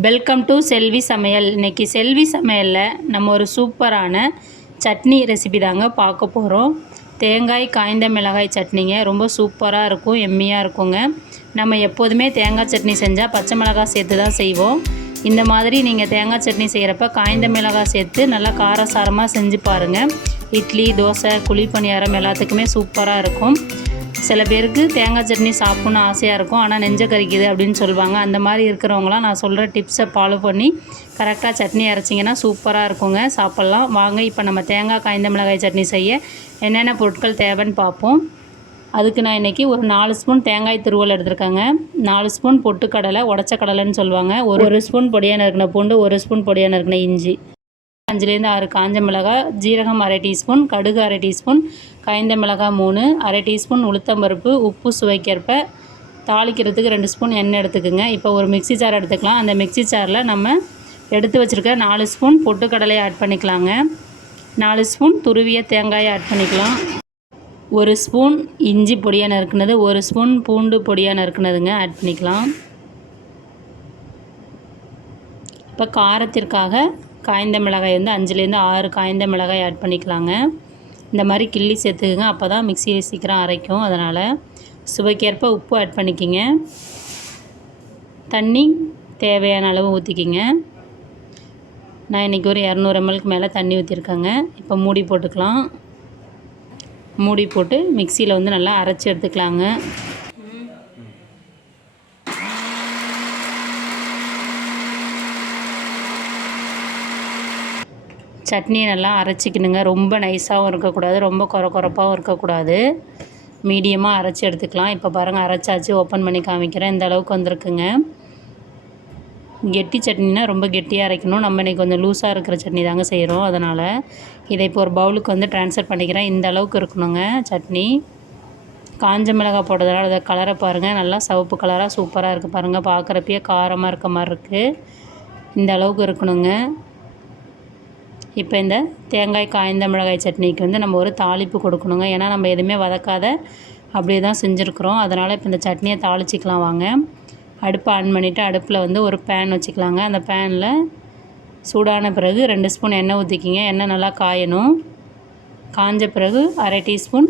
Welcome to செல்வி சமையல் இன்றைக்கி செல்வி சமையலில் நம்ம ஒரு சூப்பரான சட்னி ரெசிபி தாங்க பார்க்க போகிறோம் தேங்காய் காய்ந்த மிளகாய் சட்னிங்க. ரொம்ப சூப்பராக இருக்கும் எம்மியாக இருக்குங்க. நம்ம எப்போதுமே தேங்காய் சட்னி செஞ்சால் பச்சை மிளகாய் சேர்த்து தான் செய்வோம். இந்த மாதிரி நீங்கள் தேங்காய் சட்னி செய்கிறப்ப காய்ந்த மிளகாய் சேர்த்து நல்லா காரசாரமாக செஞ்சு பாருங்கள் இட்லி தோசை குழி பணியாரம் எல்லாத்துக்குமே சூப்பராக இருக்கும். சில பேருக்கு தேங்காய் சட்னி சாப்பிட்ணுன்னு ஆசையாக இருக்கும். ஆனால் நெஞ்ச கறிக்குது அப்படின்னு சொல்லுவாங்க. அந்த மாதிரி இருக்கிறவங்களாம் நான் சொல்கிற டிப்ஸை ஃபாலோ பண்ணி கரெக்டாக சட்னி அரைச்சிங்கன்னா சூப்பராக இருக்குங்க. சாப்பிட்லாம். வாங்க இப்போ நம்ம தேங்காய் காய்ந்த மிளகாய் சட்னி செய்ய என்னென்ன பொருட்கள் தேவைன்னு பார்ப்போம். அதுக்கு நான் இன்றைக்கி ஒரு நாலு ஸ்பூன் தேங்காய் துருவல் எடுத்திருக்கேங்க. நாலு ஸ்பூன் பொட்டுக்கடலை உடச்ச கடலைன்னு சொல்லுவாங்க. ஒரு ஒரு ஸ்பூன் பொடியாக நறுக்கின பூண்டு ஒரு ஸ்பூன் பொடியாக நறுக்கின இஞ்சி. அஞ்சுலேருந்து ஆறு காஞ்ச மிளகாய் ஜீரகம் அரை டீஸ்பூன் கடுகு அரை டீஸ்பூன் காய்ந்த மிளகாய் மூணு அரை டீஸ்பூன் உளுத்தம்பருப்பு உப்பு சுவைக்கேற்ப. தாளிக்கிறதுக்கு ரெண்டு ஸ்பூன் எண்ணெய் எடுத்துக்கோங்க. இப்போ ஒரு மிக்ஸி சார் எடுத்துக்கலாம். அந்த மிக்ஸி சாரில் நம்ம எடுத்து வச்சுருக்க நாலு ஸ்பூன் பொட்டுக்கடலையை ஆட் பண்ணிக்கலாங்க. நாலு ஸ்பூன் துருவிய தேங்காயை ஆட் பண்ணிக்கலாம். ஒரு ஸ்பூன் இஞ்சி பொடியாக நறுக்குனது ஒரு ஸ்பூன் பூண்டு பொடியாக நறுக்குனதுங்க ஆட் பண்ணிக்கலாம். இப்போ காரத்திற்காக காய்ந்த மிளகாய் வந்து அஞ்சுலேருந்து ஆறு காய்ந்த மிளகாய் ஆட் பண்ணிக்கலாங்க. இந்த மாதிரி கிள்ளி சேர்த்துக்குங்க. அப்போ தான் மிக்சியில் சீக்கிரம் அரைக்கும். அதனால் சுவைக்கேற்ப உப்பு ஆட் பண்ணிக்கிங்க. தண்ணி தேவையான அளவு ஊற்றிக்கிங்க நான் இன்றைக்கி ஒரு இரநூறு எம்எல்க்கு மேலே தண்ணி ஊற்றிருக்கேங்க இப்போ மூடி போட்டுக்கலாம். மூடி போட்டு மிக்சியில் வந்து நல்லா அரைச்சி எடுத்துக்கலாங்க. சட்னியை நல்லா அரைச்சிக்கணுங்க. ரொம்ப நைஸாகவும் இருக்கக்கூடாது. ரொம்ப குறை குறைப்பாகவும் இருக்கக்கூடாது. மீடியமாக அரைச்சி எடுத்துக்கலாம். இப்போ பாருங்கள் அரைச்சாச்சு. ஓப்பன் பண்ணி காமிக்கிறேன். இந்த அளவுக்கு வந்திருக்குங்க. கெட்டி சட்னினா ரொம்ப கெட்டியாக அரைக்கணும். நம்ம இன்றைக்கி கொஞ்சம் லூஸாக இருக்கிற சட்னி தாங்க செய்கிறோம் அதனால் இதை இப்போ ஒரு பவுலுக்கு வந்து ட்ரான்ஸ்ஃபர் பண்ணிக்கிறேன். இந்த அளவுக்கு இருக்கணுங்க சட்னி. காஞ்ச மிளகாய் போடுறதுனால அதை கலரை பாருங்கள் நல்லா சிவப்பு கலராக சூப்பராக இருக்குது பாருங்கள் பார்க்குறப்பயே காரமாக இருக்க மாதிரி இருக்குது இந்த அளவுக்கு இருக்கணுங்க. இப்போ இந்த தேங்காய் காய்ந்த மிளகாய் சட்னிக்கு வந்து நம்ம ஒரு தாளிப்பு கொடுக்கணுங்க. ஏன்னா நம்ம எதுவுமே வதக்காத அப்படியே தான் செஞ்சுருக்குறோம். அதனால் இப்போ இந்த சட்னியை தாளிச்சிக்கலாம் வாங்க. அடுப்பை ஆன் பண்ணிவிட்டு அடுப்பில் வந்து ஒரு பேன் வச்சுக்கலாங்க. அந்த பேனில் சூடான பிறகு ரெண்டு ஸ்பூன் எண்ணெய் ஊற்றிக்கிங்க எண்ணெய் நல்லா காயணும். காஞ்ச பிறகு அரை டீஸ்பூன்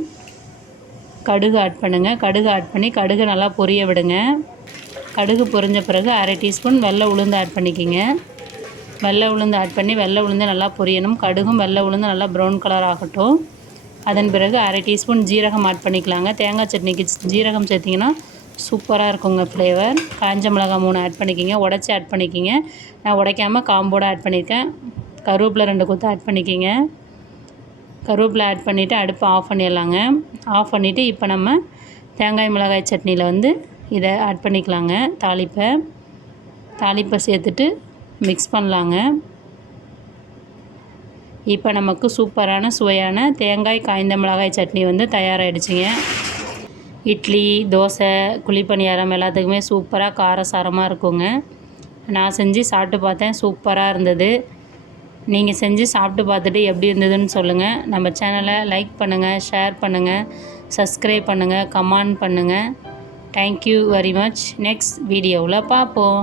கடுகு ஆட் பண்ணுங்கள் கடுகு ஆட் பண்ணி கடுகு நல்லா பொரிய விடுங்க. கடுகு பொரிஞ்ச பிறகு அரை டீஸ்பூன் வெள்ளை உளுந்து ஆட் பண்ணிக்கிங்க. வெள்ளை உளுந்து ஆட் பண்ணி வெள்ளை உளுந்து நல்லா பொரியணும். கடுகும் வெள்ளை உளுந்து நல்லா ப்ரௌன் கலர் ஆகட்டும். அதன் பிறகு அரை டீஸ்பூன் ஜீரகம் ஆட் பண்ணிக்கலாங்க. தேங்காய் சட்னிக்கு ஜீரகம் சேர்த்திங்கன்னா சூப்பராக இருக்குங்க ஃப்ளேவர் காஞ்ச மிளகாய் மூணு ஆட் பண்ணிக்கிங்க. உடச்சி ஆட் பண்ணிக்கிங்க. நான் உடைக்காமல் காம்போடு ஆட் பண்ணியிருக்கேன் கருவேப்பிலை ரெண்டு கொத்து ஆட் பண்ணிக்கிங்க. கருவேப்பிலை ஆட் பண்ணிவிட்டு அடுப்பை ஆஃப் பண்ணிடலாங்க. ஆஃப் பண்ணிவிட்டு இப்போ நம்ம தேங்காய் மிளகாய் சட்னியில் வந்து இதை ஆட் பண்ணிக்கலாங்க. தாளிப்பை. தாளிப்பை சேர்த்துட்டு மிக்ஸ் பண்ணலாங்க. இப்போ நமக்கு சூப்பரான சுவையான தேங்காய் காய்ந்த மிளகாய் சட்னி வந்து தயாராகிடுச்சிங்க இட்லி தோசை குழிப்பணியாரம் எல்லாத்துக்குமே சூப்பராக காரசாரமாக இருக்குங்க. நான் செஞ்சு சாப்பிட்டு பார்த்தேன் சூப்பராக இருந்தது. நீங்கள் செஞ்சு சாப்பிட்டு பார்த்துட்டு எப்படி இருந்ததுன்னு சொல்லுங்கள் நம்ம சேனலை லைக் பண்ணுங்கள் ஷேர் பண்ணுங்கள் சப்ஸ்கிரைப் பண்ணுங்கள் கமெண்ட் பண்ணுங்கள் தேங்க்யூ வெரி மச் நெக்ஸ்ட் வீடியோவில் பார்ப்போம்.